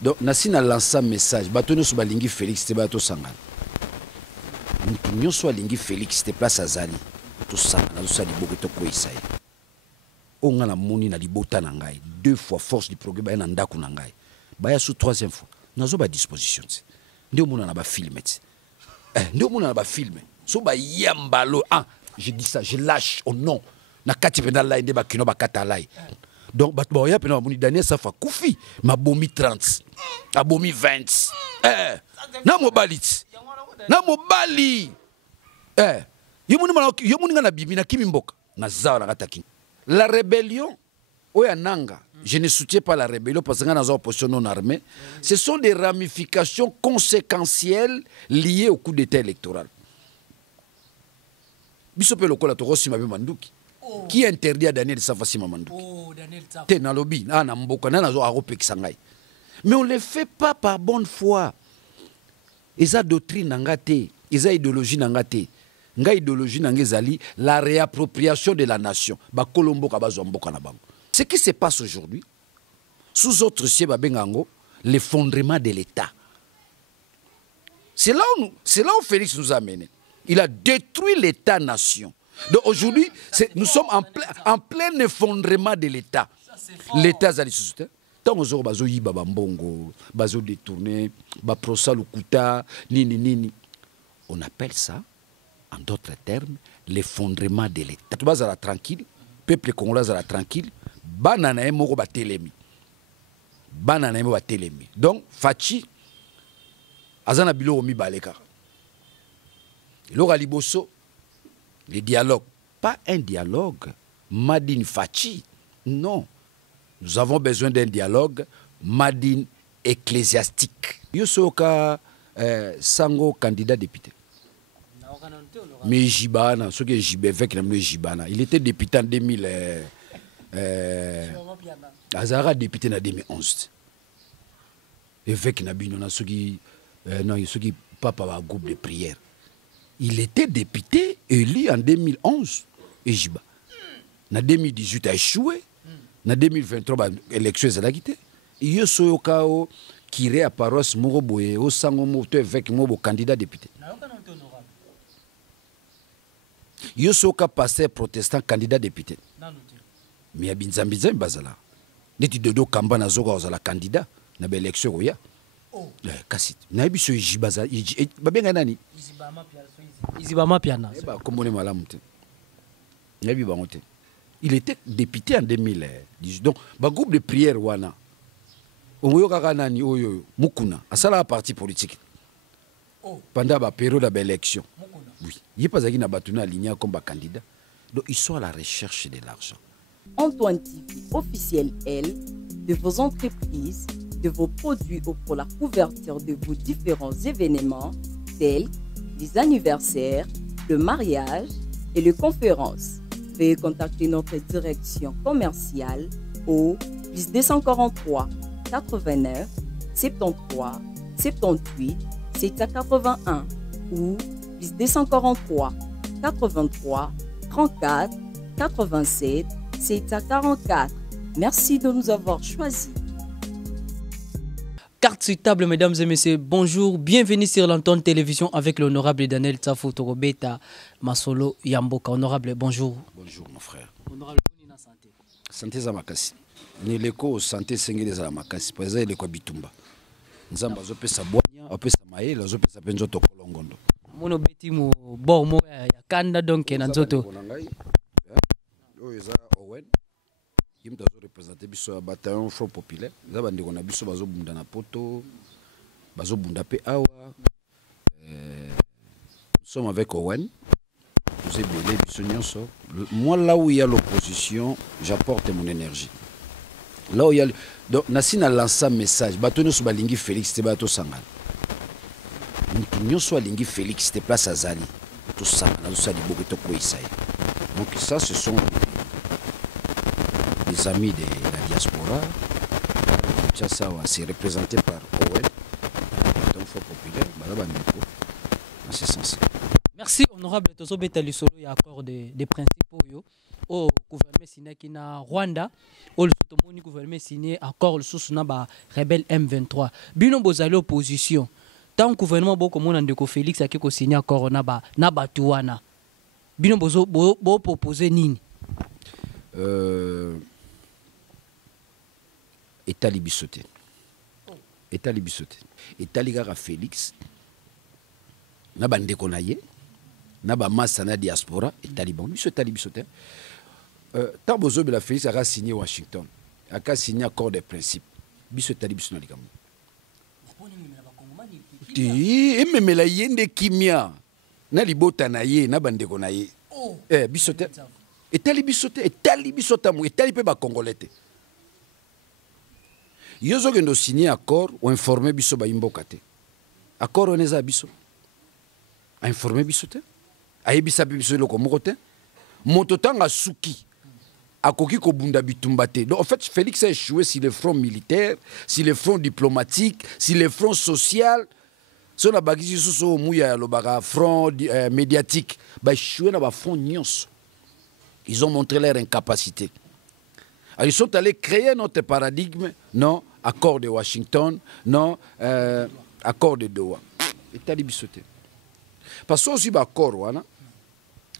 Donc nasi na lancer message bato nyonso balingi Félix te bato sangana mutu nyonso alingi Félix te place azali to sangana to sali boko to koisa ye onga na moni na libota na ngai 2 fois force du progrès ba na ndako na ngai ba ya sous 3e fois nazo ba disposition ndio mona na ba filmer ndio mona na ba filmer so ba yambalo je dis ça je lâche au nom na kati pena la inde ba kino ba kata lai donc bat ba ya pena moni Daniel Safa kufi mabomi 30 abomi 20 na mobali yomuni nga na bibi na kimi mboka na zawa na kataki la rébellion oya nanga je ne soutiens pas la rébellion parce que nga na opposition non armée ce sont des ramifications conséquentielles liées au coup d'état électoral biso pe lokola to rosi mabe manduki qui interdit à Daniel Safa Sima manduki Daniel Safa te na lobi na mboka na zo aropekisa ngai mais on le fait pas par bonne foi. Eza doctrine nangate, eza idéologie nangate. Nga idéologie nangezali la réappropriation de la nation. Ba kolombo ka bazwa mboka na bango. Ce qui se passe aujourd'hui sous autre ciel babengango l'effondrement de l'État. C'est là où Félix nous a amené. Il a détruit l'État-nation. Donc aujourd'hui, nous sommes en plein effondrement de l'État. L'État zali sous tant aux bazo yiba bambongo, bazo détourné, ba prosa lukuta, nini. On appelle ça, en d'autres termes, l'effondrement de l'État. Tout bazala tranquille, peuple congolais zala tranquille, banana e moko ba telemi. Banana e moko ba telemi. Donc Fachi azana bilo mi baleka. Lora liboso le dialogue, pas un dialogue Madine Fachi. Non. Nous avons besoin d'un dialogue madine ecclésiastique. Yosoka sango candidat député. Mais Jibana, ce que Jibana, il était député en 2000. Azara député en 2011. Évêque Nabino, ce qui papa a un groupe de prière. Il était député élu en 2011 et Jiba. En 2018 a échoué. En 2023, l'élection est allée. Il y a un cas qui est à paroisse Moroboé, au Sangomo, avec mon candidat député. Il y a un cas pasteur protestant candidat député. Mais il y a Binzambizan Bazala. Il y a deux Kamba Nazoga aux candidats dans l'élection. Il y a Kassit. Il y a un Jibaza. Il y a un Izibama Piana. Il était député en 2018. Donc, le groupe de prière wana. Omoyokakanani oyo mukuna asala parti politique. Pendant la période de l'élection. Oui. Il n'y a pas de batuna aligné comme candidat. Donc ils sont à la recherche de l'argent. Antoine TV, officiel L, de vos entreprises, de vos produits ou pour la couverture de vos différents événements tels les anniversaires, le mariage et les conférences. Veuillez contacter notre direction commerciale au plus 243 89 73 78 781 ou plus 243 83 34 87 744. Merci de nous avoir choisis. Carte sur table, mesdames et messieurs, bonjour, bienvenue sur l'Antenne Télévision avec l'honorable Daniel Safa Torobeta Masolo Yamboka. Honorable, bonjour. Bonjour mon frère. Honorable, bonne santé. Santé Zamakasi. Ni leko santé sengeli Zamakasi. Pour ça, il est quoi bitumba. Nzamba zo pesa boanya, opesa maele, zo pesa penzo to kolongondo. Mono beti mo bo mo ya kanda donc na nzoto. Oyo za Owen. Qui me représenter biso bataillon Front Populaire. Là bandi on a biso bazo bunda na poto. Bazo bunda pe awa. Nous sommes avec Owen. Vous êtes belé biso nyonso. Moi là où il y a l'opposition, j'apporte mon énergie. Là où il y a donc nasina lance un message. Bato nyonso balingi Félix te bato sangana. Mutu nyonso alingi Félix te place azali. To sangana to sali boko to koisa. Donc ça ce sont les amis de la diaspora. C'est représenté par Owen, donc Front Populaire, c'est censé. Merci, honorable Tozo Betali Solo, il y a accord des principes. au gouvernement signé qui na Rwanda au le gouvernement signé accord le sous na ba rebelle M23 bino bozali opposition tant gouvernement boko mona ndeko Félix akiko signé accord na ba tuwana bino bozo bo proposer nini etali bisote etali bisote etali kaka Félix na bandeko na ye na ba massa na diaspora etali bon biso etali bisote tant bozobela Félix aka signé Washington aka signé accord de principe biso etali biso na likambo ti ememela ye nde kimia na libota na ye na bandeko na ye biso te etali biso te etali biso tamu etali pe ba congolais te yo zokende signé accord ou informer biso ba imboka te accord on eza biso a informer biso te ayebisa biso eloko moko te moto tanga suki akoki kobunda bitumba te. Donc en fait Félix a échoué sur le front militaire, sur le front diplomatique, sur le front social. So na bagisi so muya lobaka front médiatique ba échoué na ba front nyons. Ils ont montré leur incapacité. Alors, ils sont allés créer notre paradigme, non, accord de Washington, non, accord de Doha. Et t'as dit bisoté. Parce que aussi, l'accord,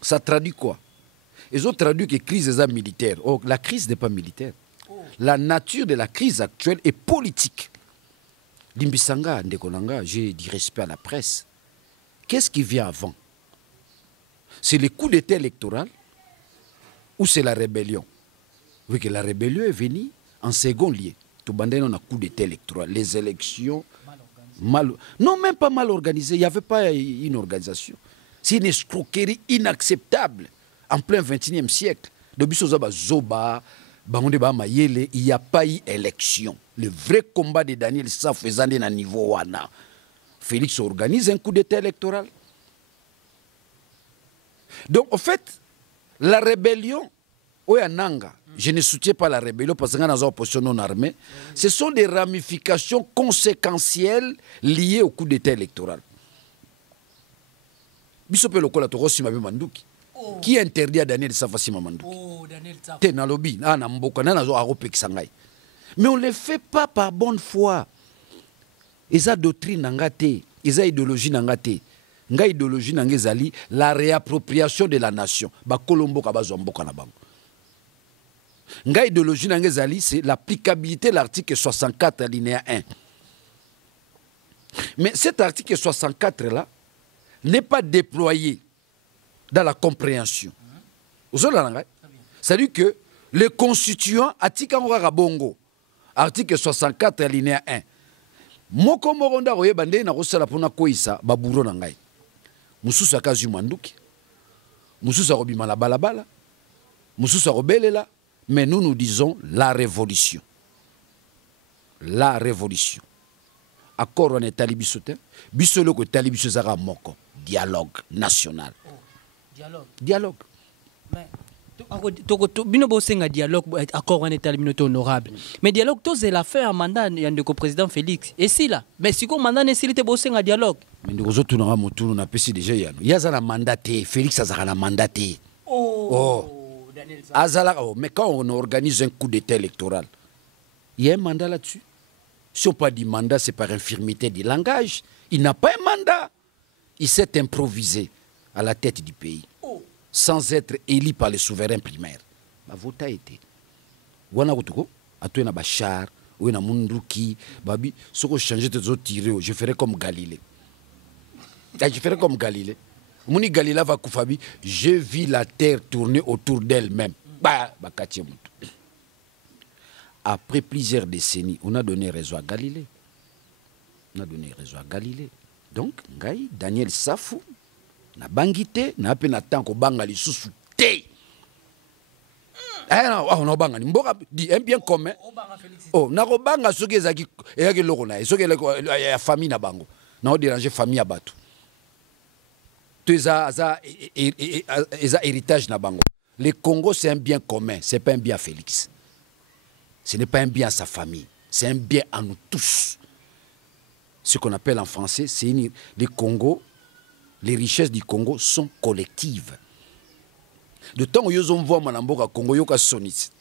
ça traduit quoi? Ils ont traduit que la crise est militaire. Oh, la crise n'est pas militaire. La nature de la crise actuelle est politique. Limbisanga, Ndekonanga, j'ai du respect à la presse. Qu'est-ce qui vient avant? C'est le coup d'état électoral ou c'est la rébellion? Oui, que la rébellion est venue en second lieu. Tout le monde a un coup d'état électoral. Les élections non, même pas mal organisées. Il n'y avait pas une organisation. C'est une escroquerie inacceptable en plein 21e siècle. Depuis Zoba, il n'y a pas eu élection. Le vrai combat de Daniel Saf faisant à niveau wana. Félix organise un coup d'état électoral. Donc, en fait, la rébellion, je ne soutiens pas la rébellion parce que nous avons une opposition non armée. Ce sont des ramifications conséquentielles liées au coup d'état électoral. Qui interdit à Daniel Safasi Mamandouki? Mais on ne le fait pas par bonne foi. Ils ont doctrine nangate, ils ont idéologie nangate. Nga idéologie nangezali la réappropriation de la nation. Ba Kolombo kabazomboka na bango. Nga idéologie nangezali c'est l'applicabilité de l'article 64 alinéa 1. Mais cet article 64 là n'est pas déployé dans la compréhension. C'est-à-dire que le constituant article bongo article 64 alinéa 1 moko moronda oyeba nde na kosala pona koisa baburo na ngai mususu akazi manduki mususu akobima la balabala mususu akobelela. Mais nous disons la révolution. La révolution. Accord on est talibisote. Bisolo ko talibiso zara moko. Dialogue national. Dialogue. Dialogue. Mais bino bosenga dialogue accord on est talibinote honorable. Mais dialogue to c'est la fait un mandat yandeko président Félix. Et si là, mais si ko mandat ne silite bosenga dialogue. Mais ndeko zo tunanga mutunu na pesi déjà yano. Yaza na mandaté, Félix azaka na mandaté. Oh. Mais quand on organise un coup d'état électoral, il y a un mandat là-dessus. Si on parle du mandat, c'est par infirmité du langage. Il n'a pas un mandat. Il s'est improvisé à la tête du pays, sans être élu par les souverains primaires. Ma vote a été. Wana kutuko, atu na Bachar, ou na Munduki, babi, ce que changer de tirer, je ferai comme Galilée. Je ferai comme Galilée. Mouni Galila va koufabi, je vis la terre tourner autour d'elle-même. Après plusieurs décennies, on a donné raison à Galilée. On a donné raison à Galilée. Donc, Ngaï, Daniel Safou, na bangité, na peine attend qu'on bangali sous té. On a bangani. Mboka dit un bien commun. Oh, na banga soke zaki eyaki lokona, soke la famille na bango. Na déranger famille abatu. Héritage na bango. Le Congo, c'est un bien commun, ce n'est pas un bien à Félix. Ce n'est pas un bien à sa famille, c'est un bien à nous tous. Ce qu'on appelle en français, c'est le Congo, les richesses du Congo sont collectives. de temps où ils ont vu Manamboka Congo yoka sonit.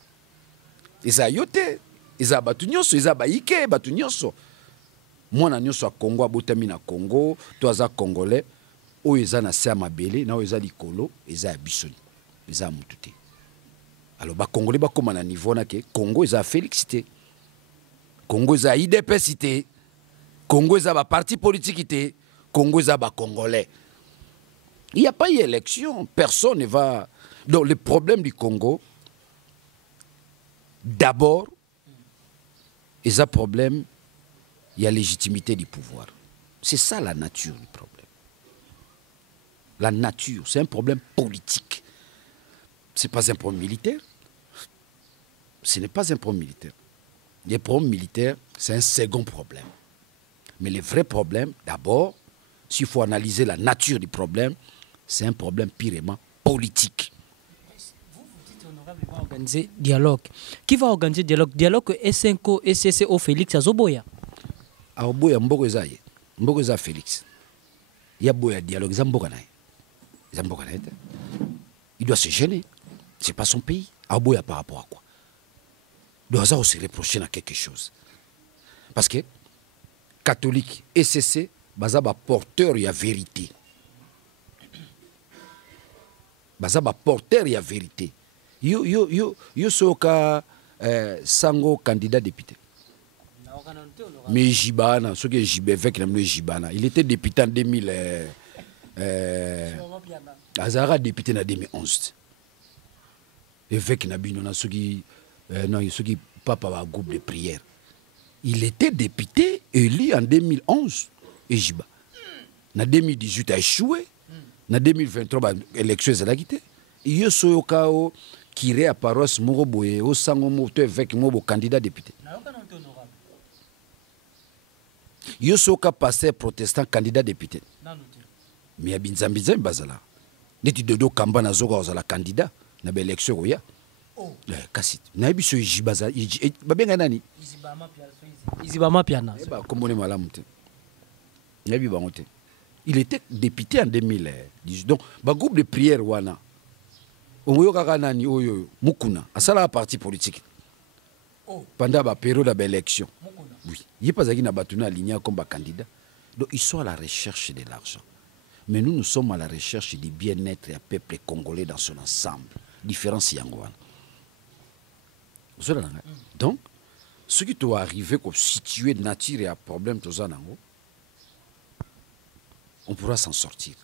Eza yote, eza batu nyonso, eza baike batu nyonso. Mwana nyonso a Congo abotami na Congo, to aza congolais, o eza na se mabele, na o eza likolo, eza bisoni. Eza mututé. Alors ba congolais ba koma na niveau na ke Congo eza Félix cité. Congo eza IDP cité. Congo eza ba parti politique cité. Congo eza ba congolais. Il n'y a pas eu élection, personne ne va. Donc le problème du Congo, d'abord, il y a un problème, il y a légitimité du pouvoir. C'est ça la nature du problème. La nature, c'est un problème politique. Ce n'est pas un problème militaire. Ce n'est pas un problème militaire. Les problèmes militaires, c'est un second problème. Mais le vrai problème, d'abord, s'il faut analyser la nature du problème, c'est un problème purement politique. Vous dites honorable, il va organiser dialogue. Qui va organiser dialogue? Dialogue SNCO, SCCO, Félix Azoboya. Azoboya, Mboko Eza Félix. Il y a boya dialogue, il doit se gêner. Ce n'est pas son pays. Azoboya par rapport à quoi? Il doit se reprocher à quelque chose. Parce que catholique, SCC, bazaba porteur de la vérité. Bazaba porteur de la vérité. Yo soka sango candidat député. Mais Jibana, ce que Jibevek n'a Jibana, il était député en 2000. Azara député en 2011. Évêque Nabino na soki non, soki papa va groupe de prière. Il était député élu en 2011 et Jiba. En 2018 a échoué. En 2023 élection est quitté. Il y a soka qui est à paroisse Moroboye au sango moto évêque mobo candidat député. Il y a soka passé protestant candidat député. Mais ya binzambizan bazala. Neti dodo kamba na zoga ozala candidat na ba élection oya. Oh. Kasi na biso jibaza babenga nani? Izibama piana. Ba kombone malamu te. Nabi bango te. Il était député en 2018. Donc ba groupe de prière wana. Oyo kaka nani oyo mukuna asala parti politique. Oh. Pendant la période de l'élection. Oui. Il n'y a pas na batuna aligné comme candidat. Donc ils sont à la recherche de l'argent. Mais nous sommes à la recherche du bien-être du peuple congolais dans son ensemble. Différence Yangouane. Donc, ce qui doit arriver comme situer nature et un problème, on pourra s'en sortir.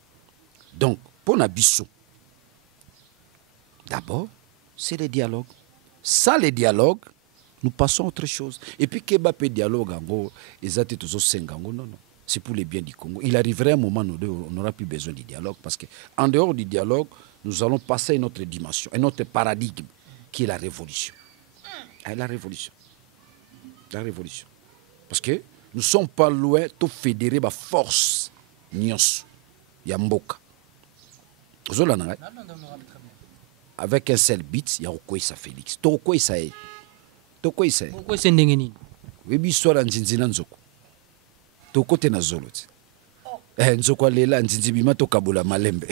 Donc, pour Nabisso, d'abord, c'est le dialogue. Sans le dialogue, nous passons à autre chose. Et puis, Kebapé dialogue, non. C'est pour le bien du Congo. Il arriverait un moment où on n'aura plus besoin du dialogue parce qu'en dehors du dialogue, nous allons passer à une autre dimension, un autre paradigme qui est la révolution. La révolution. La révolution. Parce que nous ne sommes pas loin de fédérer la force. Yamboka. Avec un seul bit, il y a Okoïsa Félix. Tokoïsa est. Tokoïsa est. Okoïsa Ndengeni. Oui, bisous à Nzinzina Nzoko. Tokote na zolo. Nzoko lela nzinzibima to kabula malembe.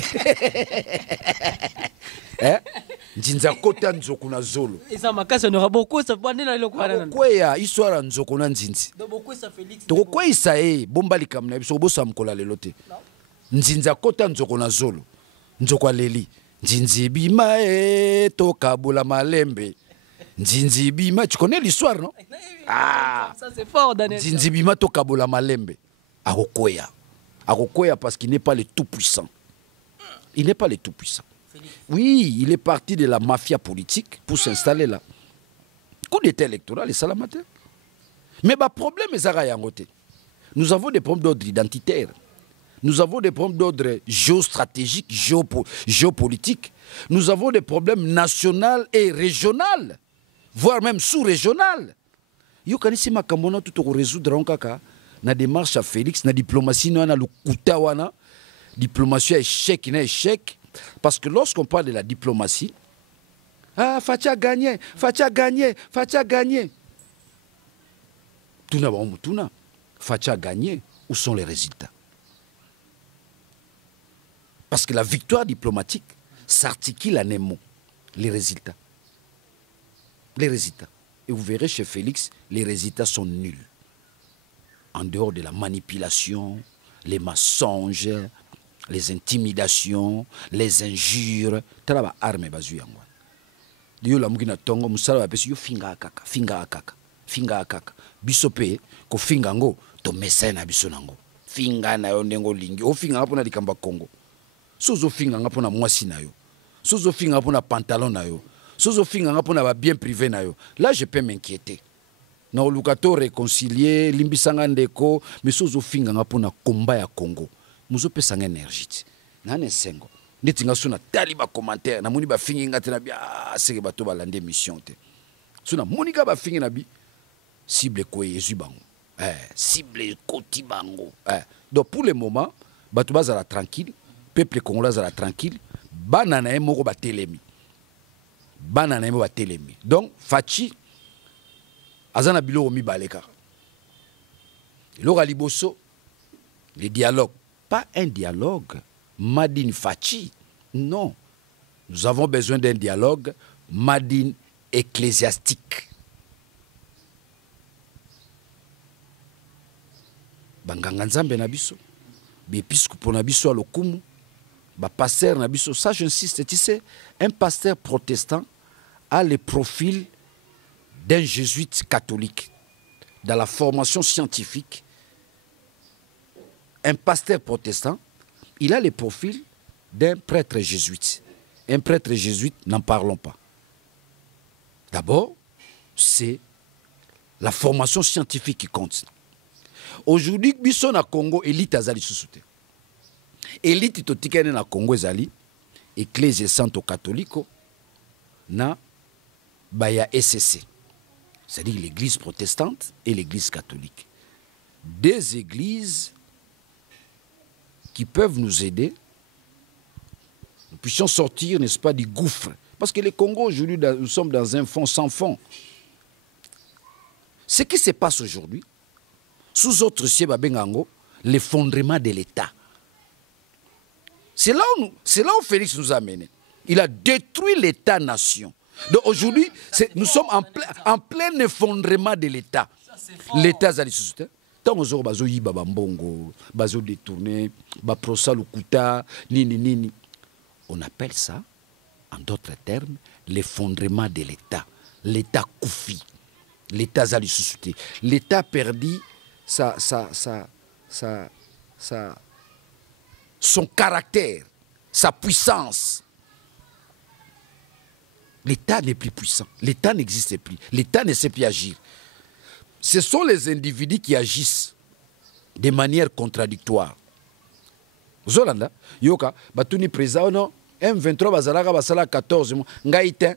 Nzinza kota nzoko na zolo. Eza makasa no raboko sa bandela lelo kwa nana. Kweya histoire nzoko na nzinzi. Dobokwesa Félix. Tokokwesa bombali kamna biso bosa mkola lelo te. Nzinza kota nzoko na zolo. Nzoko leli. Nzinzibima to kabula malembe. Nzinzibima, tu connais l'histoire, non? Ah, ça c'est fort, Daniel. Nzinzibima to kabola malembe. Arokoya. Arokoya parce qu'il n'est pas le tout-puissant. Il n'est pas le tout-puissant. Oui, il est parti de la mafia politique pour s'installer là. Coup d'état électoral et salamate. Mais le problème est que nous avons des problèmes d'ordre identitaire. Nous avons des problèmes d'ordre géostratégique, géopolitique. Nous avons des problèmes nationaux et régionaux, voire même sous-régional. Yo kanisi makambo tout to résoudre en kaka na démarche à Félix na diplomatie na le kuta wana diplomatie échec na échec parce que lorsqu'on parle de la diplomatie Fatia gagné tuna Fatia gagné, où sont les résultats? Parce que la victoire diplomatique s'articulent en un mot. Les résultats. Les résultats. Et vous verrez chez Félix, les résultats sont nuls. En dehors de la manipulation, les mensonges, les intimidations, les injures, traba arme bazu yango. Dio la mukina tongo musala ba pesi yo finga akaka. Biso pe ko finga ngo to mesena biso nango. Finga na yo ndengo lingi. O finga ngapo na likamba Kongo. Sozo finga ngapo na mwasi na yo. Sozo finga ngapo na pantalon na yo. Sozo finga ngapo na ba bien privé na yo. Là je peux m'inquiéter. Na olukato réconcilier limbisanga ndeko mais sozo finga ngapo na komba ya Congo. Muzo pesanga énergie. Nane sengo. Neti nga suna taliba commentaire na moni ba fingi ngate na bia seke bato ba lande mission te. Suna moni ka ba fingi na bi cible ko yezu bango. Cible koti bango. Donc pour le moment, bato bazala tranquille, peuple congolais bazala tranquille, banana moko ba telemi. Banana moko ba telemi. Donc Fachi azana bilo mi baleka. Lora liboso les dialogues, pas un dialogue Madine Fachi. Non. Nous avons besoin d'un dialogue Madine ecclésiastique. Banganga nzambe na biso, biépiscope na biso à lokumu, ba pasteur na biso. Ça j'insiste, tu sais, un pasteur protestant a le profil d'un jésuite catholique dans la formation scientifique. Un pasteur protestant, il a le profil d'un prêtre jésuite. Un prêtre jésuite, n'en parlons pas. D'abord, c'est la formation scientifique qui compte. Aujourd'hui, biso na Congo, élite azali susute. Élite totikene na Congo ezali, Église Santo Catholico, na baya SCC. C'est-à-dire l'église protestante et l'église catholique. Deux églises qui peuvent nous aider, nous puissions sortir, n'est-ce pas, du gouffre. Parce que le Congo, aujourd'hui, nous sommes dans un fond sans fond. Ce qui se passe aujourd'hui, sous autre ciel, l'effondrement de l'État. C'est là où Félix nous a menés. Il a détruit l'État-nation. Donc aujourd'hui, nous sommes en plein effondrement de l'État. L'État, ça dit, tant aux autres, bazo yiba bambongo, bazo détourné, ba prosa lukuta, nini. On appelle ça, en d'autres termes, l'effondrement de l'État. L'État koufi. L'État zali suscité. L'État perdit son caractère, sa puissance. L'État n'est plus puissant. L'État n'existe plus. L'État ne sait plus agir. Ce sont les individus qui agissent de manière contradictoire. Zolanda, yoka, batuni président, non, M23 bazalaka basala 14 mois, ngaïten,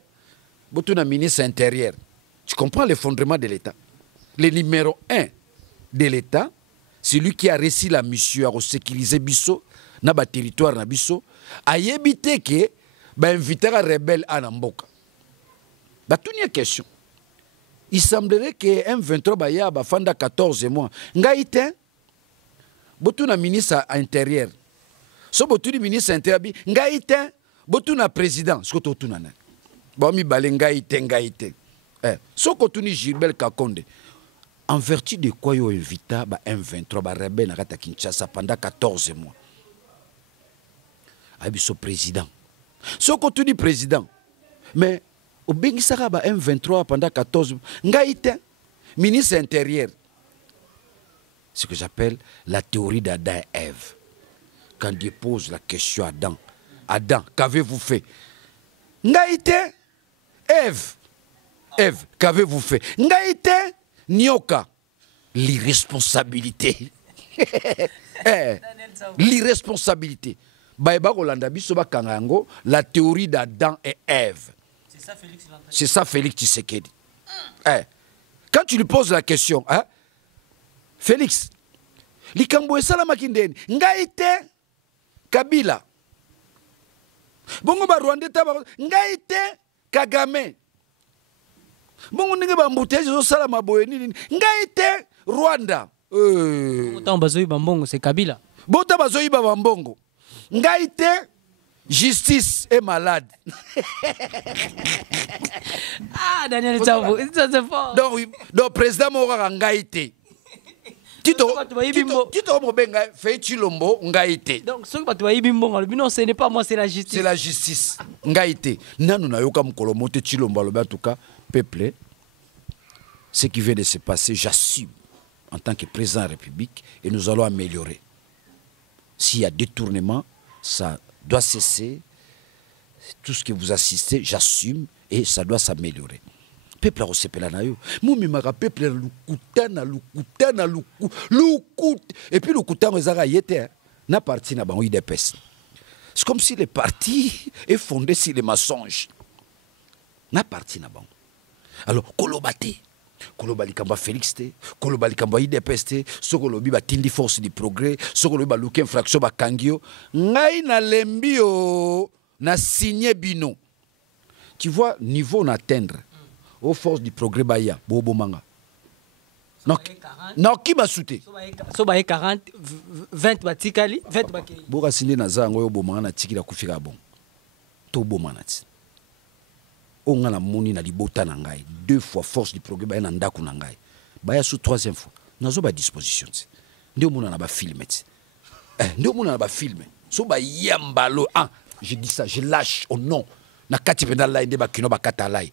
batuna ministre intérieur. Tu comprends l'effondrement de l'État. Le numéro 1 de l'État, c'est lui qui a réussi la mission à sécuriser Bisso, na ba territoire na Bisso, a yébité que ba inviter à rebelle à Namboka. Batuni une question. Il semblerait que M23 baya ba fanda 14 mois. Ngaïten, botuna ministre intérieur. So botuni ministre intérieur bi ngaïten, botuna président, ce que totuna na. Ba mi balé ngaïten. So kotuni Gilbert Kakonde. En vertu de quoi yo invita ba M23 ba rebelle na kata Kinshasa pendant 14 mois. Abiso président. So kotuni président. Mais au Bengisara ba M23 pendant 14 mois. Ngaïten, ministre intérieur. Ce que j'appelle la théorie d'Adam et Ève. Quand Dieu pose la question à Adam, Adam, qu'avez-vous fait? Ngaïten, Ève, qu'avez-vous fait? Ngaïten, Nyoka, l'irresponsabilité. L'irresponsabilité. Baïba Rolanda Bisoba Kangango, la théorie d'Adam et Ève. C'est ça Félix Tshisekedi. Quand tu lui poses la question, hein, Félix, likambo esala makindeni, ngaïten Kabila. Bongo ba Rwanda taba ngaïten Kagame. Bongo ndenge ba mbouteje zo sala maboye nini, ngaïten Rwanda. Autant bazoyi bambongo c'est Kabila. Bota bazoyi ba bambongo. Ngaïten Justice est malade. Ah, Daniel Tsambo, ça c'est fort. Donc président Mora Ngaïté. Tito Mobenga fait Chilombo Ngaïté. Donc ce que ce n'est pas moi, c'est la justice. C'est la justice. Ngaïté. Nanu na yoka mukolo mote Chilombo en tout cas peuple. Ce qui vient de se passer, j'assume en tant que président de la République et nous allons améliorer. S'il y a détournement, ça doit cesser. Tout ce que vous assistez, j'assume et ça doit s'améliorer. Peuple a reçu la nayo. Moumi mara peuple lukutana. Et puis lukutana ezara yete na parti na bango IDPS. C'est comme si le parti est fondé sur les mensonges. Na parti na bango. Alors kolobate. Kolobali kamba Félix te, kolobali kamba IDPS te, sokolobi ba tindi force du progrès, sokolobi ba luke infraction ba kangio, ngai na lembio na signé bino. Tu vois niveau on atteindre aux forces du progrès baya bobo manga. Non qui m'a souté. Soba 40 20 batikali, 20 bakei. Boka signé na zango yo bomanga na tikila kufika bon. To bomanga ti. On a la moni na libota na ngai 2 fois force du progrès ba na ndaku na ngai ba ya sous 3e fois nazo ba disposition ti ndio mona na ba film ti ndio mona na ba film so ba yambalo je dis ça je lâche au nom na kati penda la inde ba kino ba kata lai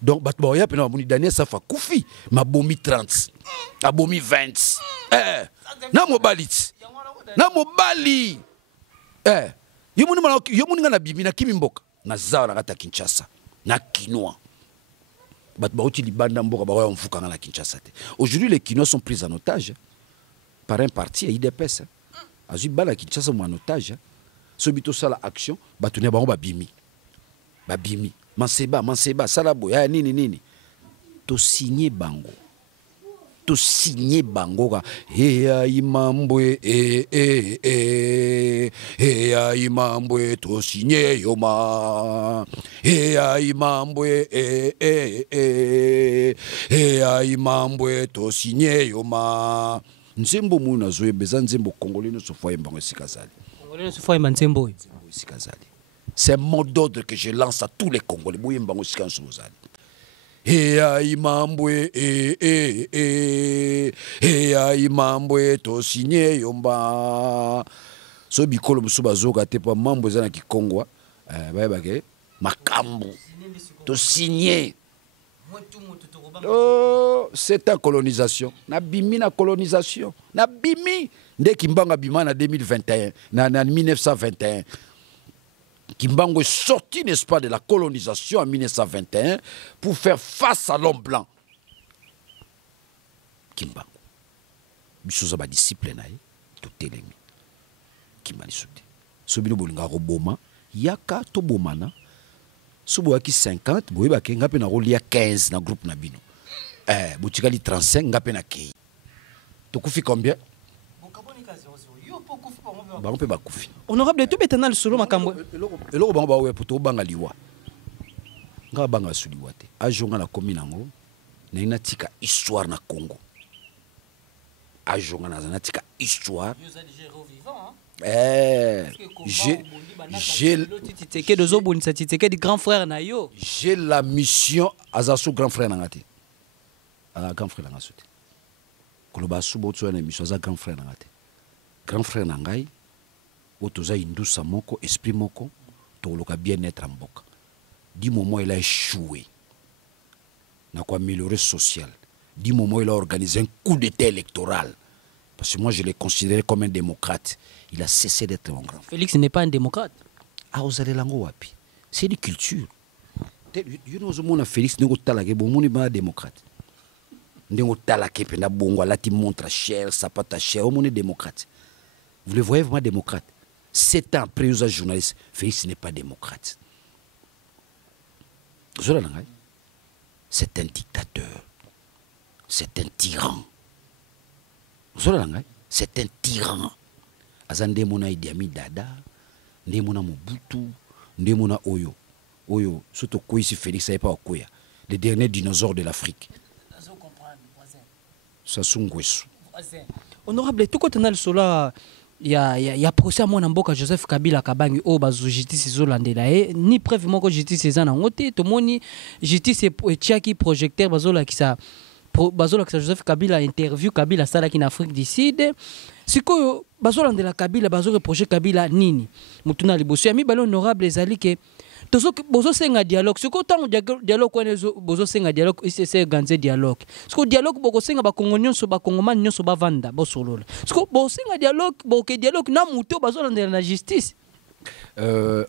donc ba ya pena moni Daniel Safa kufi ma bomi 30 a bomi 20 na mobali yo moni na bibi na kimi mboka na zawa na kata Kinshasa na Kinois. Aujourd'hui, les Kinois sont pris en otage par un parti à IDPS. Aujourd'hui, les Kinshasa sont en otage. Ce bito ça la action, batune bango babimi. Babimi. Manseba, salabo, ya nini. To signer bango. To signer bango. Heya imambwe, heya imambwe, to signer yoma. Heya imambwe, heya imambwe, to signer yoma. Nzembo muna zoe beza nzembo congolais no sofwa mbango sikazali. Congolais no sofwa nzembo sikazali. C'est un mot d'ordre que je lance à tous les Congolais. Boye mbango sikazali. Heya imambwe, heya imambwe, to signer yomba. So bikolo musuba zoka te pa mambo za na Kikongwa, bayebake makambo. To signer. Oh, c'est ta colonisation. Na bimi na colonisation. Na bimi. Dès Kimbanga bima na 2021, na 1921. Kimbango est sorti, n'est-ce pas, de la colonisation en 1921 pour faire face à l'homme blanc. Kimbango. Bisoza ba discipline nae, tout elemi. Kimbali soute. Sobino bolinga roboma, yaka to bomana. Sobo aki 50, boye ba ke ngape na rolia 15 na groupe na bino. Botikali 35 ngape na kei. To kufi combien? Honorable tout bétanal solo makambo. Eloko bango bawe poto banga liwa. Nga banga suliwa te. Ajonga na komi nango na inatika histoire na Congo. Ajonga na zanatika histoire. J'ai la mission azasu grand frère nangati. Grand frère nangati. Koloba subo tso na mission za grand frère nangati. Grand frère nangai otoza indusa moko esprit moko toloka bien-être en mboka. Du moment il a échoué na quoi améliorer social. Du moment il a organisé un coup d'état électoral. Parce que moi je l'ai considéré comme un démocrate. Il a cessé d'être un grand. Félix n'est pas un démocrate. Ah, vous allez lango wapi. C'est une culture. You know the Félix n'est pas un démocrate. N'est pas un bongo là qui montre cher, sapata cher, on est démocrate. Vous le voyez vraiment démocrate. 7 ans après, vous êtes journaliste. Félix n'est pas démocrate. C'est un dictateur. C'est un tyran. C'est un tyran. Azande mona Idi Amin Dada, nde mona Mobutu, nde mona Oyo. Oyo, surtout quoi ici Félix savait pas quoi. Le dernier dinosaure de l'Afrique. Honorable, tout quand on a le solo ya procès mwana mboka Joseph Kabila Kabangi o bazo justice ezolandela ni preuve moko justice eza nango te tomoni justice etiaki projecteur bazolakisa Joseph Kabila interview Kabila asalaki na Afrique du Sud sikoyo bazolandela Kabila bazoreproche Kabila nini mutu na liboso ya mibale honorable ezali ke bozo senga dialogue siko tango dialogue wana bozo senga dialogue ICC ganze dialogue siko dialogue boko senga ba Kongo nyonso ba Kongomani nyonso ba vanda bo solola siko bo senga dialogue boke dialogue na muto bazolandela na justice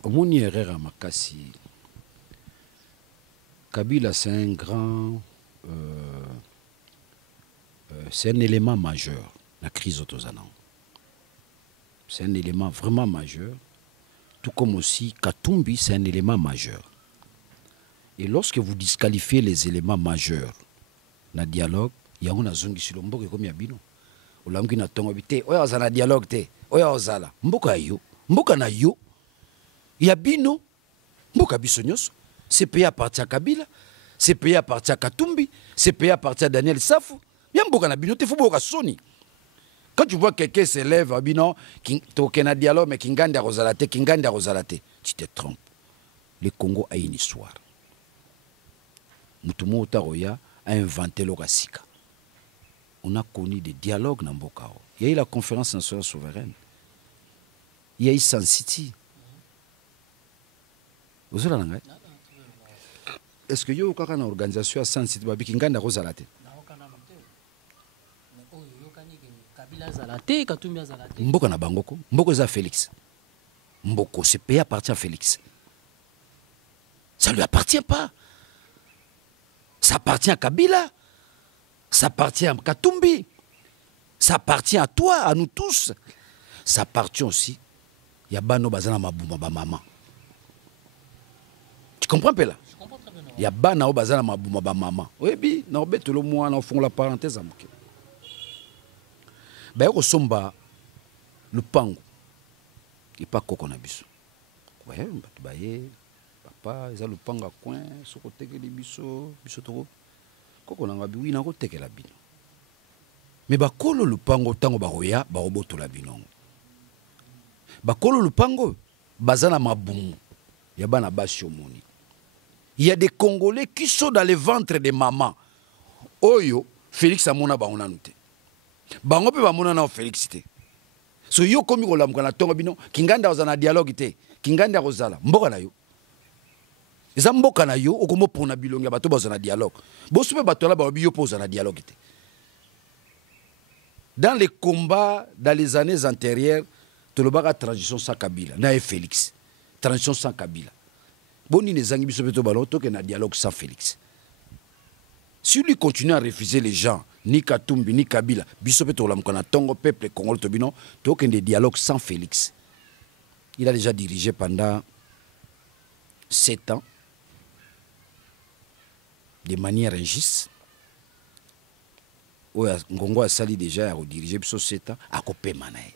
moni Herrera makasi Kabila c'est un grand c'est un élément majeur la crise autosanant c'est un élément vraiment majeur. Tout comme aussi Katumbi, c'est un élément majeur. Et lorsque vous disqualifiez les éléments majeurs dans le dialogue, il y a une zone qui est comme il y a bino. Ou l'homme qui n'a pas habité, oya ozala dialogue te, oya ozala. Mboka yo, mboka na yo. Il y a bino, mboka bisonyos. C'est payé à partir à Kabila, c'est payé à partir à Katumbi, c'est payé à partir à Daniel Safou. Il y a mboka na bino te fubo ka soni. Quand tu vois quelqu'un s'élève, tu as un dialogue, mais tu te trompes. Le Congo a une histoire. Mutumo Otaroya a inventé le Rassika. On a connu des dialogues dans Mbokao. Il y a eu la conférence nationale souveraine. Il y a eu San City. Vous avez vu? Est-ce que il y a une organisation à San City qui a Rosalate? Mboko na bangoko, mboko za Félix. Mboko, ce pays appartient à Félix. Ça ne lui appartient pas. Ça appartient à Kabila. Ça appartient à Katumbi. Ça appartient à toi, à nous tous. Ça appartient aussi. Il y a Bano Bazana Mabouma Maman. Tu comprends pas là? Je comprends très bien. Il y a Bano Bazana Mabouma Maman. Oui, bien, non, mais tout le monde, on fait la parenthèse. Ben Somba le pango et pas koko na biso ouais baye papa ils a le pango à coin so côté que les biso to koko na ngabi oui na ko tekela bino mais ba kolo le pango tango ba roya ba roboto la bino ba kolo le pango bazana mabumu ya bana basio moni il y a des Congolais qui sont dans les ventres des mamans oyo Félix amona ba onanute bango pe bamona na Félix te so yo komi ko lamuka na tongo bino kinganda ozana dialogue te kinganda kozala mboka na yo eza mboka na yo okomo pona bilonga bato bazana dialogue bosu pe bato la ba yo poza na dialogue te dans les combats dans les années antérieures to le baka transition sans Kabila na Félix transition sans Kabila boni les zangi biso beto baloto que na dialogue sans Félix. Si lui continue à refuser les gens, ni Katumbi, ni Kabila, Bissopeto Lamkana, Tongo, peuple, Congol, Tobino, tu aucun des dialogues sans Félix. Il a déjà dirigé pendant 7 ans, de manière injuste. Ngongo a sali déjà à rediriger 7 ans, à Kopé Manaï.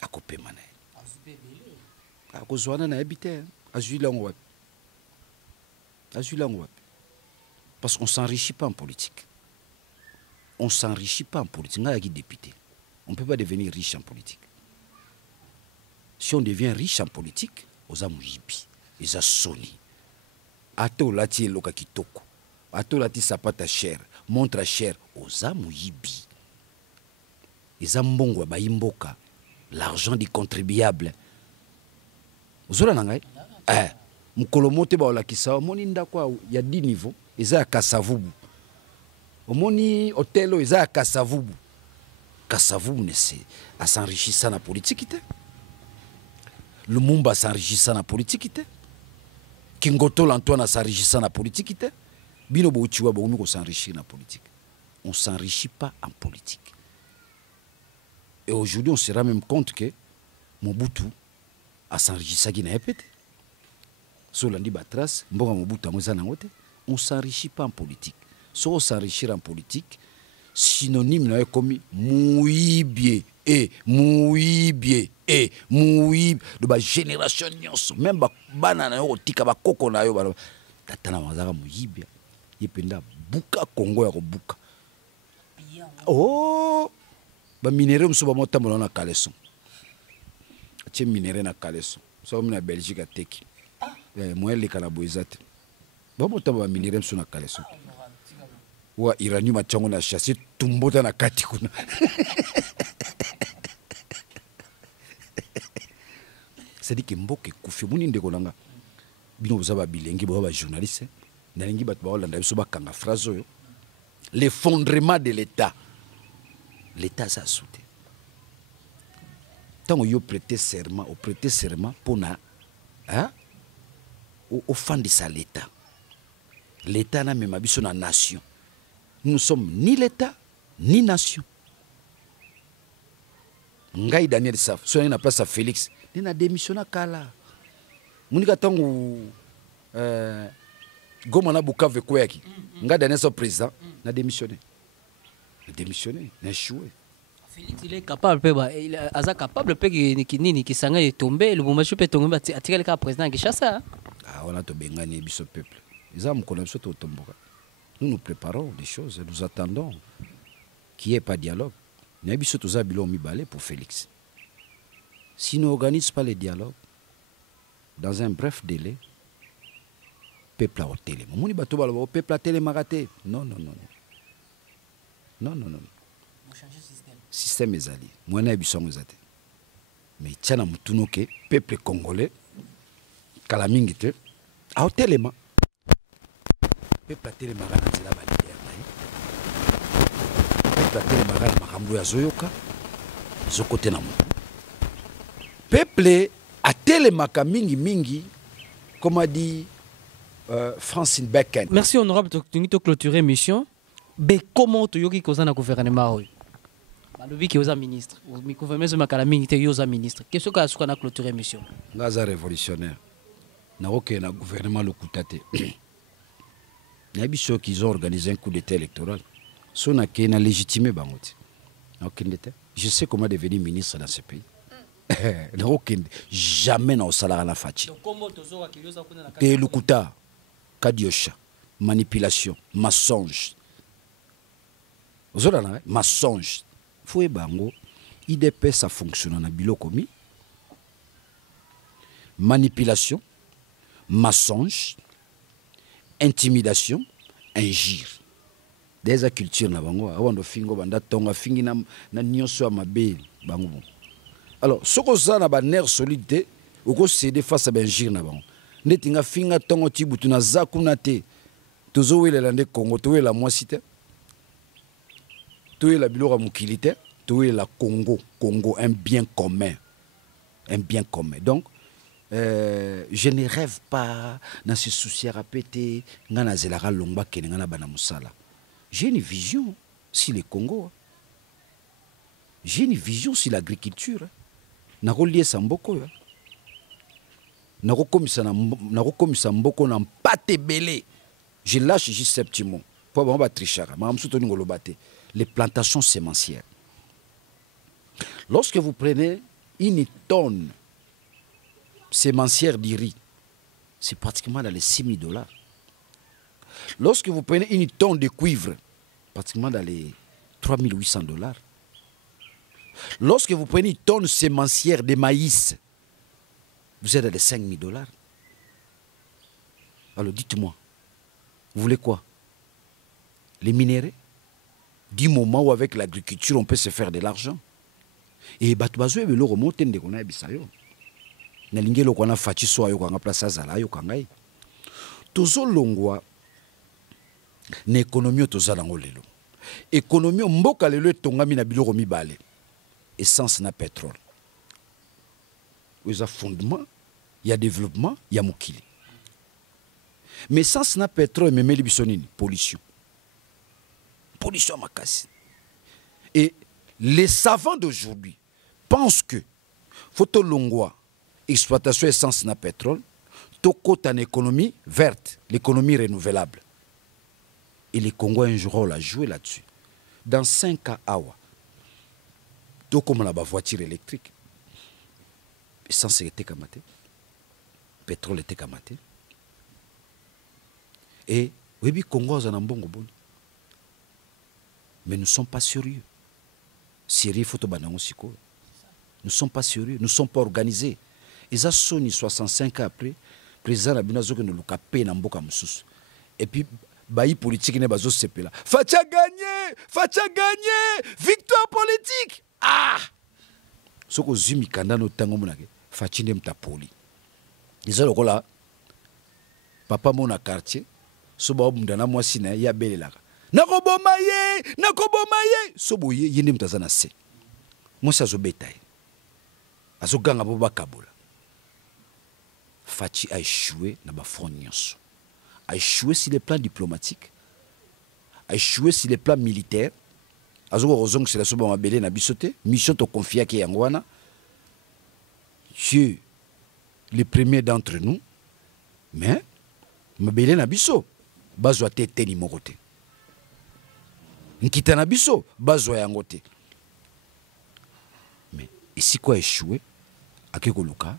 À Kopé Manaï. À Kozouana n'a habité, à Zuilangouap. À Zuilangouap. Parce qu'on ne s'enrichit pas en politique. On ne s'enrichit pas en politique. On ne peut pas devenir riche en politique. Si on devient riche en politique, on a mouyibi, on a soni. Ato lati loka kitoko. Ato lati sapata cher, montre cher, on a mouyibi. Ils ont mbongo ba imboka, l'argent des contribuables. Vous avez vu? Mukolomote ba olakisa, moni ndakwa, il y a 10 niveaux. Eza Kasavubu. Omoni hôtel eza Kasavubu. Kasavubu ne c'est à s'enrichir ça na politique té. Le Mumba s'enrichit ça na politique té. Kingoto l'Antoine s'enrichit ça na politique té. Bino Bouchiwa Bounu s'enrichit na politique. On s'enrichit pas en politique. Et aujourd'hui on se rend même compte que Mobutu a s'enrichi ça qui n'a pas été. Solandi Batras, Mbonga Mobutu amoza nangote. On ne s'enrichit pas en politique. Si on s'enrichit en politique, synonyme là comme mouibie et mouibie et mouib de ba génération nyonso même ba banana yo tika ba koko na yo ba tatana mazaka mouibie yependa buka Congo ya ko buka oh ba minéraux mso ba motambola na Caleçon atie minéraux na Caleçon so na Belgique a teki moi les calaboisate ba motambola ba minéraux mso na Caleçon wa iranium achango na chasser tumbota na kati kuna c'est dit que mboke kufi muni ndeko nanga bino bozaba bilengi ba journaliste na lingi bat ba olanda biso bakanga phrase oyo l'effondrement de l'état ça a sauté tant yo prêter serment pour na hein au fond de ça l'état na même biso na nation. Nous sommes ni l'État, ni nation. Ngai Daniel Saf, so na place à Félix, ni na démissionné kala. Monika tangu goma na Bukavu kweki. Ngai Daniel Saf président, na démissionné. Na échoué. Félix il est capable il est capable qui sanga est tombé, le moment peut tomber attirer le président Kinshasa. Ah on a to bengani biso peuple. Ils ont connaissé biso to tomboka. Nous préparons des choses, nous attendons qu'il n'y ait pas de dialogue. Nous avons pour Félix. Si nous n'organisons pas le dialogue, dans un bref délai, le peuple a télé. Le peuple a télé. Non. Système est allé. Moi, je suis allé. Mais il y a un peuple congolais, Kalamingite, a télé. Peuple a télé magana nzela ba leader na ye. Peuple a télé magana makambo ya zoyoka zokote na mutu. Peuple a télé mingi comme a dit Francine Becken. Merci honorable de clôturer mission. Mais comment tu yoki koza na gouvernement oyo? Balobi ki oza ministre. Mi gouvernement zo makala mingi te yoza ministre. Qu'est-ce que asuka na clôturer mission? Ngaza révolutionnaire. Na oké na gouvernement lokutate. Nabiso qu'ils ont organisé un coup d'état électoral. Son a légitimé Bangoti. Je sais comment devenir ministre dans ce pays. Jamais dans le salaire à la fatigue. Lukuta, Kadiosha, manipulation, mensonge. Mensonge. Foué Bango, IDP ça fonctionne dans bilo commis. Manipulation, mensonge, intimidation, injure. Des cultures na bango awando fingo banda tonga fingi na nyonso ya mabe bango. Alors soko za na ba nerf solide oko céder face à injure na bango. Netinga finga tongo tibutu na zakuna te. Tozo welela nde Congo to wela mwasi te. To wela biloko mukili te, to wela Congo, un bien commun. Un bien commun. Donc je ne rêve pas dans ce souci à répéter. J'ai une vision sur le Congo. J'ai une vision sur l'agriculture. Je suis Samboko. Je lâche juste ce petit mot. Les plantations sémencières. Lorsque vous prenez une tonne sémencière du riz, c'est pratiquement dans les $6,000. Lorsque vous prenez une tonne de cuivre, pratiquement dans les $3,800. Lorsque vous prenez une tonne sémencière de maïs, vous êtes dans les $5,000. Alors dites-moi, vous voulez quoi? Les minéraux? Du moment où avec l'agriculture on peut se faire de l'argent. Et Batubazo est le remonté de qu'on a bisayo. Nalinge lo kona fachi so ayo kanga place azala yo kangai. Tozo longwa na économie tozala ngolelo. Économie mboka lelo tongami na biloko mibale. Essence na pétrole. Il y a fondement, il y a développement, il y a mokili. Mais essence na pétrole mais meli bisonini pollution. Pollution makasi. Et les savants d'aujourd'hui pensent que photo longwa exploitation essence na pétrole, tout côté en économie verte, l'économie renouvelable. Et les Congolais ont un rôle à jouer là-dessus. Dans 5 ans, tout comme la voiture électrique, essence était kamaté, pétrole était kamaté. Et oui, Congo en a bon. Mais nous ne sommes pas sérieux. Sérieux, photo banango siko. Nous ne sommes pas sérieux, nous ne sommes pas organisés. Et ça, Sony 65 ans après, président Rabinazo que nous luka paye na mboka mususu. Et puis, bayi politique ne bazo sepela. Facha gagné, victoire politique. Ah! Ce que zumi kanda no tango monake, fachi ne mta poli. Ils ont là, papa mon a quartier, so ba obundana mwasi na ya belelaka. Nakoboma ye, so boye yende mtazana se. Mwasi azobeta ye. Azoganga bo bakabola. Fachi a échoué dans ma front nyonso. A échoué sur les plans diplomatiques, a échoué sur les plans militaires. Azo raison que c'est la soba mabele na bisoté, mission to confia ki yangwana. Dieu les premiers d'entre nous, mais mabele na biso bazwa te teni mokote. Nkita na biso bazwa yangote. Mais ici quoi échoué akeko luka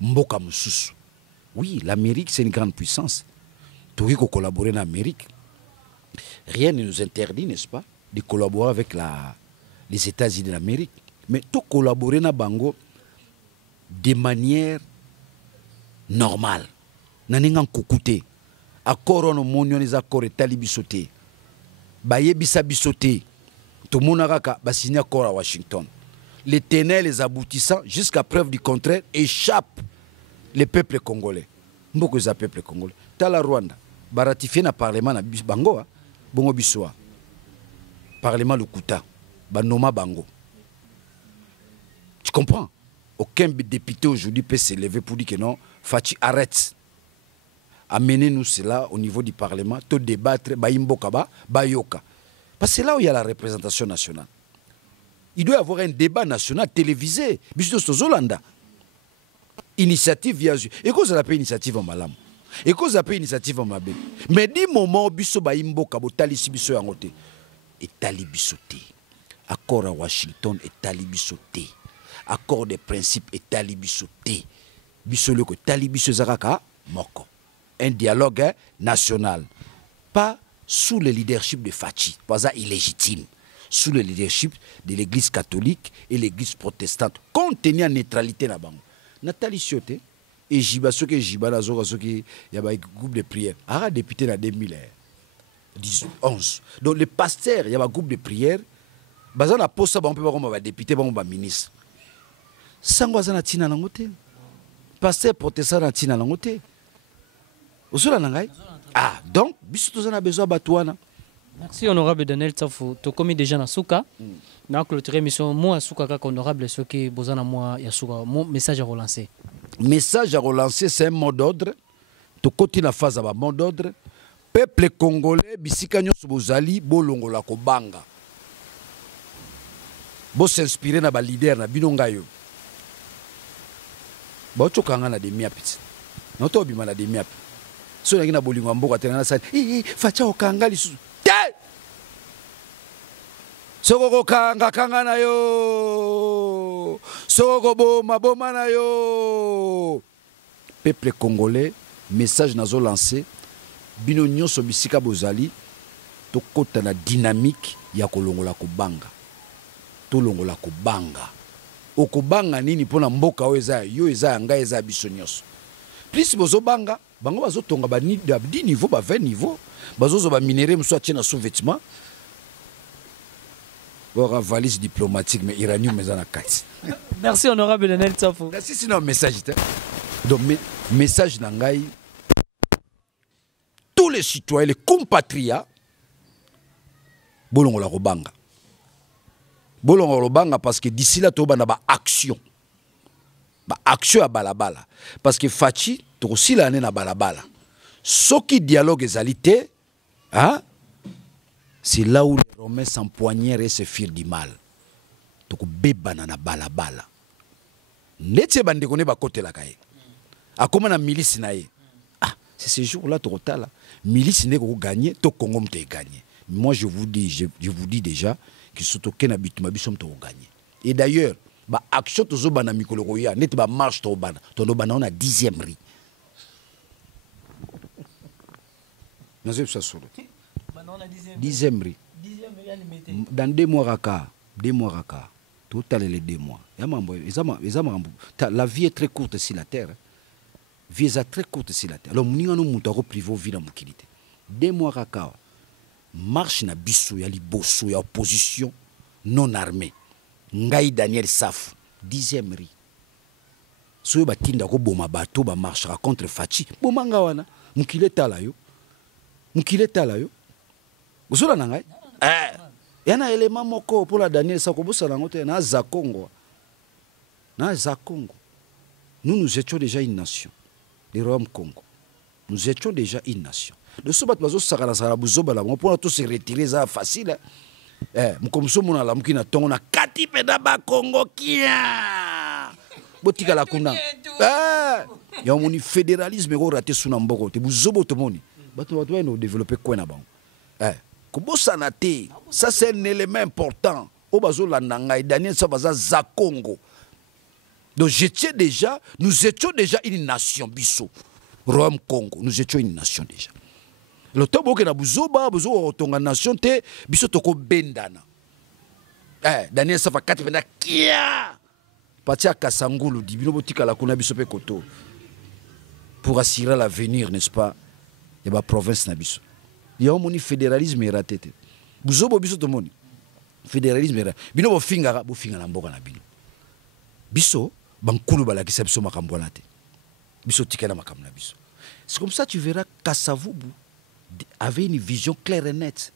mboka mususu. Oui, l'Amérique c'est une grande puissance. Tout qui collaborer en Amérique. Rien ne nous interdit, n'est-ce pas, de collaborer avec les États-Unis d'Amérique. Mais tout collaborer na bango de manière normale. Naningan kokute. Accord on monyo les accords talibisoté. Baye bisa bisoté. Tout le monde a signé accord à Washington. Les tenants, les aboutissants, jusqu'à preuve du contraire, échappent les peuples congolais. Beaucoup de peuples congolais. Tala Rwanda, ba ratifié na parlement na bango, bongo bisoa. Parlement Lukuta, ba noma bango. Tu comprends? Aucun député aujourd'hui peut s'élever pour dire que non, Fachi arrête. Amenez-nous cela au niveau du parlement, tout débattre, ba imboka ba yoka. Parce que c'est là où il y a la représentation nationale. Il doit y avoir un débat national télévisé. Biso Zolanda. Initiative via et cause de la paix initiative en malam et cause de la paix initiative en mabé mais di moment biso ba imboka botali sibiso yangote et talibisoté accord à Washington et talibisoté accord de principe et talibisoté biso le ko talibiso zakaka moko un dialogue national pas sous le leadership de Fachi pas illégitime sous le leadership de l'église catholique et l'église protestante compte tenu en neutralité na bango. Nathalie Sioté et Jiba Soke Jiba Nazo Soke y a un groupe de prière. Ah, député en 2011. Donc les pasteurs, il y a un groupe de prière. Bazan a posé on peut pas comme député, on va ministre. Sangwazana tina nangote. Pasteur protestant na tina nangote. Osola nangai. Ah, donc biso tozana besoin batouana. Merci honorable Daniel Tsafou. Tu commis déjà na souka. Na clôturer mission moi souka ka honorable ce qui bozana moi ya souka. Mon message à relancer. Message à relancer, c'est un mot d'ordre. Tu continue la phase à mot d'ordre. Peuple congolais bisika nyonso bozali bolongola ko banga. Bo s'inspirer na ba leader na binonga yo. Ba chokanga na demia piti. Na to bima na demia. So na bolingo mboka tena na sa. Facha okanga lisusu. Soko kanga na yo. Soko boma na yo. Peuple congolais, message nazo lancé. Bino nyonso bisika bozali to kota na dynamique ya kolongola ko banga. To longola ko banga. Okobanga nini pona mboka yo eza nga eza biso nyonso. Plus bozo banga, bango bazo tonga ba ni 10 niveau ba 20 niveau. Bazo ba minéraux mso atina sous-vêtement. Bon, valise diplomatique, mais iranium mais en a 4. Merci honorable Daniel Tsafou. Merci, c'est un message. Donc, message nangai. Tous les citoyens, les compatriotes, bolongo la robanga. Bolongo robanga parce que d'ici là, tu as ba action. Ba action à balabala. Parce que Fachi, tu aussi l'année na balabala. Ce qui dialogue ezalité, hein? C'est là où les Romains s'empoignèrent et se firent du mal. Donc, bébana na balabala. Netse bande kone ba kote la kaye. A comment na milice na ye. Ah, c'est ce jour-là, tu là. Milice n'est pas gagné, to Congo m'a gagné. Moi, je vous dis déjà que ce aucun habit ma bisom to gagné. Et d'ailleurs, ba action to zo bana mikolo roya, net ba marche to bana. To no bana on a 10e riz. Nazep ça solo. 10e riz. Dans 2 mois raka. 2 mois raka. Total les 2 mois. La vie est très courte sur la terre. La vie est très courte sur la terre. Alors, nous avons privé vie dans mon 2 mois raka. Marche na biso ya liboso ya opposition non armée. Ngai Daniel Saf, 10e ri. Soyo batinda ko boma bato ba marchera contre Fachi. Bomanga wana. Mukile tala yo. Mukile tala yo. Bosola na ngai? Yana élément moko pour la Daniel Saf ko bosala ngote na Zakongo. Na Zakongo. Nous étions déjà une nation. Le Royaume Congo. Nous étions déjà une nation. Le sobat bazo sakana sara buzoba la pour tout se retirer ça facile. Mkomso mona la mukina tongo na kati peda ba Congo kia. Botika la kuna. Ya moni fédéralisme ko raté suna mboko te buzobo to moni. Bato bato no développer quoi na bango. Kobosa na te. Ça c'est un élément important. O bazo la nanga Daniel ça baza za Congo. Donc nous étions déjà une nation biso. Royaume Congo, nous étions une nation déjà. Le temps où nous avons une nation, biso toko bendana. Daniel Safa 4 benda kia. Patia Kasangulu di bino botika la kuna biso pe koto. Pour assurer l'avenir, n'est-ce pas? De la province na biso. Il y a un fédéralisme raté. Buzobo biso to moni. Fédéralisme raté. Bino bo fingara na mboka na bino. Biso bankulu balakisa biso makambo na te. Biso tika na makambo na biso. C'est comme ça tu verras Kasavubu avait une vision claire et nette.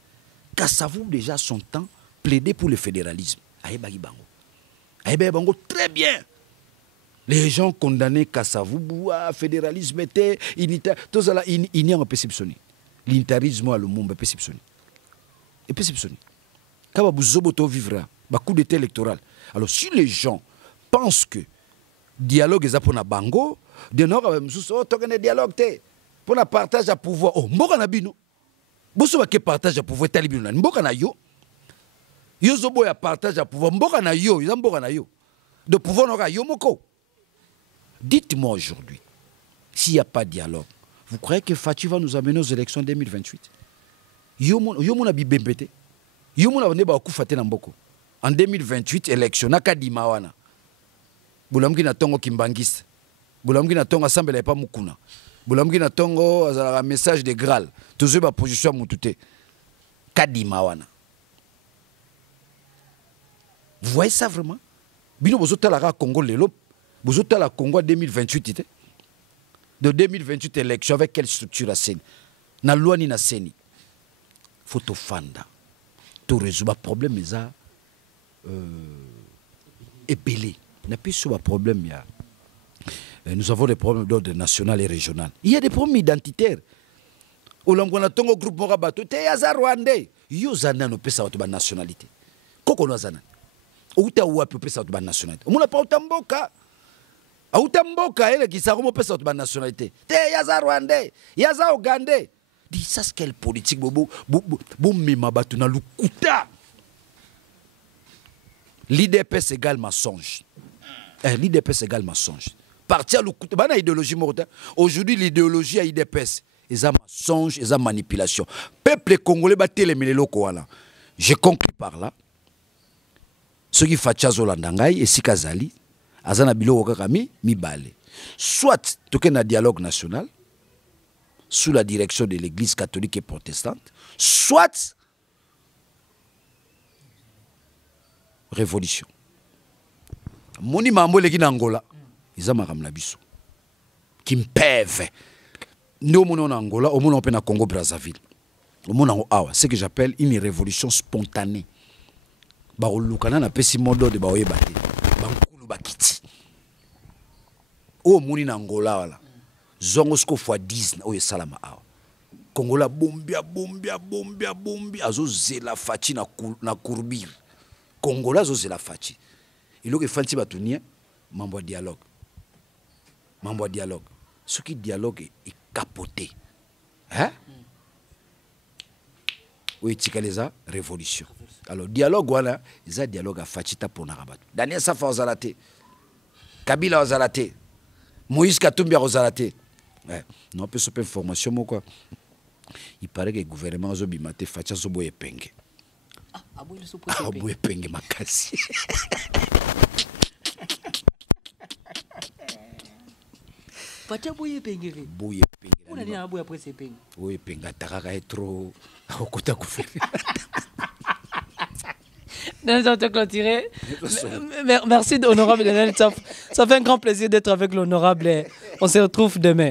Kasavubu déjà à son temps plaidait pour le fédéralisme. Aïbagi bango. Aïbagi bango très bien. Les gens condamnaient Kasavubu à fédéralisme était unitaire. Tout ça là il n'y a pas perceptionné. L'intarisme à le monde perceptionné. Et perceptionné. Quand Buzobo to vivra, ba coup d'état électoral. Alors si les gens pensent que dialogue est pour na bango, de nord so tokene dialogue te pour na partage à pouvoir. Oh mboka na bino. Boso ba ke partage à pouvoir talibino na mboka na yo. Yo zobo ya partage à pouvoir mboka na yo, yo mboka na yo. De pouvoir na yo moko. Dites-moi aujourd'hui, s'il n'y a pas de dialogue, vous croyez que Fachi va nous amener aux élections 2028? Yo mona bibembete. Yo mona ne ba ku faté na mboko. En 2028 élection na kadima wana. Boulamki na tongo kimbangiste. Boulamki na tongo assemblée pas mukuna. Boulamki na tongo un message de Graal. Toujours ba position mutute. Kadima wana. Vous voyez ça vraiment? Bino bozota la Congo lelo. Bozota la Congo 2028 de 2028 élection avec quelle structure à scène? Na loi ni na seni. Photo fanda. Tout résout problème mais ça épelé. N'a plus sur un problème. Nous avons des problèmes d'ordre national et régional. Il y a des problèmes identitaires. Au Longona Tongo groupe Morabato, te yaza Rwandais. Yo zana no pesa watu ba nationalité. Koko no zana. Outa ou ape pesa watu ba nationalité. Omuna pa utamboka. Utamboka ele ki sa romo pesa watu ba nationalité. Te yaza Rwandais, yaza Ougandais. Dis ça c'est quelle politique bobo mema batu na lukuta. L'IDPS égale mensonge. L'IDPS égale mensonge. Partir lukuta. Bana idéologie morte. Aujourd'hui l'idéologie à IDPS. Ils ont mensonge, ils ont manipulation. Peuple congolais batté les loko wana. Je conclue par là. Ceux qui font Zolandangai et Sikazali, azana bilo wakami mibale. Soit token un dialogue national sous la direction de l'église catholique et protestante, soit révolution. Moni mambo leki na Angola, ils ont makamna biso. Qui mpève. Nous sommes en Angola, nous sommes en Congo Brazzaville. Nous sommes en Awa, ce que j'appelle une révolution spontanée. Baroulukana na pesi modo de baoye bate. Bankulu bakiti. O muni na Angola wala. Zongo sko fois 10 oye salama awa. Kongola bombia. Azo zela fachi na courbir. Kongola zo zela fachi. Il faut que fanti batunia mambo dialogue. Mambo dialogue. Ce qui dialogue est capoté. Hein? Oui, tikaleza révolution. Alors dialogue voilà, ils ont dialogue à Fachita pour Narabat. Daniel Safa ozalate. Kabila ozalate. Moïse Katumbi ozalate. Non peut se information moi quoi. Il paraît que le gouvernement a bimate Facha zobo epenge. aboye so presse epenge. Aboye penge makasi. Pacha boye penge ve. Boye penge. On a dit na boye presse epenge. Boye penge takaka est trop okota kufa. Nous avons clôturé. Merci honorable Lionel. Ça fait un grand plaisir d'être avec l'honorable. On se retrouve demain.